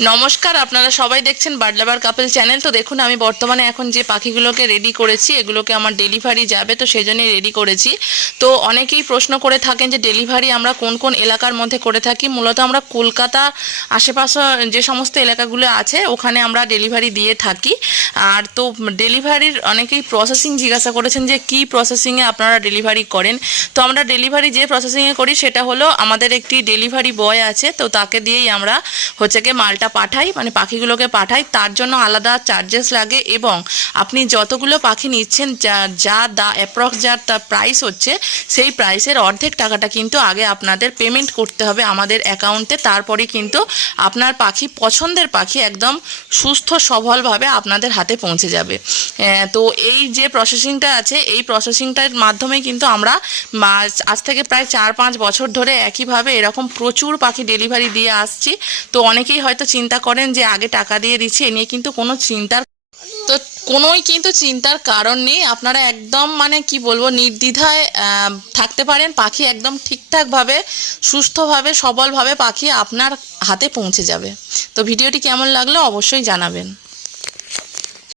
নমস্কার, আপনারা সবাই দেখছেন বার্ড লাভার কাপল চ্যানেল। তো দেখুন, আমি বর্তমানে এখন যে পাখিগুলোকে রেডি করেছি, এগুলোকে আমার ডেলিভারি যাবে, তো সেই জন্যই রেডি করেছি। তো অনেকেই প্রশ্ন করে থাকেন যে ডেলিভারি আমরা কোন কোন এলাকার মধ্যে করে থাকি। মূলত আমরা কলকাতা আশেপাশে যে সমস্ত এলাকাগুলো আছে ওখানে আমরা ডেলিভারি দিয়ে থাকি। আর তো ডেলিভারির অনেকেই প্রসেসিং জিজ্ঞাসা করেছেন যে কি প্রসেসিংয়ে আপনারা ডেলিভারি করেন। তো আমরা ডেলিভারি যে প্রসেসিংয়ে করি সেটা হলো, আমাদের একটি ডেলিভারি বয় আছে, তো তাকে দিয়েই আমরা হচ্ছে কি মালটা পাঠাই, মানে পাখিগুলোকে পাঠাই। তার জন্য আলাদা চার্জেস লাগে, এবং আপনি যতগুলো পাখি নিচ্ছেন যা অ্যাপ্রক্স যার তার প্রাইস হচ্ছে, সেই প্রাইসের অর্ধেক টাকাটা কিন্তু আগে আপনাদের পেমেন্ট করতে হবে আমাদের অ্যাকাউন্টে। তারপরে কিন্তু আপনার পাখি, পছন্দের পাখি, একদম সুস্থ সবলভাবে আপনাদের হাতে পৌঁছে যাবে। তো এই যে প্রসেসিংটা আছে, এই প্রসেসিংটার মাধ্যমে কিন্তু আমরা আজ থেকে প্রায় 4-5 বছর ধরে একইভাবে এরকম প্রচুর পাখি ডেলিভারি দিয়ে আসছি। তো অনেকেই হয়তো চিন্তা করেন যে আগে টাকা দিয়ে দিচ্ছি, এ নিয়ে কিন্তু কোনো চিন্তার কারণ নেই। আপনারা একদম মানে কি বলবো, নির্দ্বিধায় থাকতে পারেন। পাখি একদম ঠিকঠাকভাবে, সুস্থভাবে, সবলভাবে পাখি আপনার হাতে পৌঁছে যাবে। তো ভিডিওটি কেমন লাগলো অবশ্যই জানাবেন।